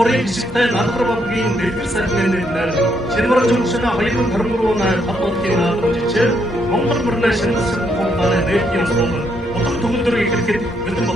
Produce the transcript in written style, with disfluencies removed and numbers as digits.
хорыг гişigтэй наадмар бабгийн дэлгэр сайхны нэр Шинмар жумшина 2023 оны хатуудын наадмжичээр Монгол мөрнө шинэсэн компани нэтийн услуг утга төгөлдөр ихэрэхэд бэлэн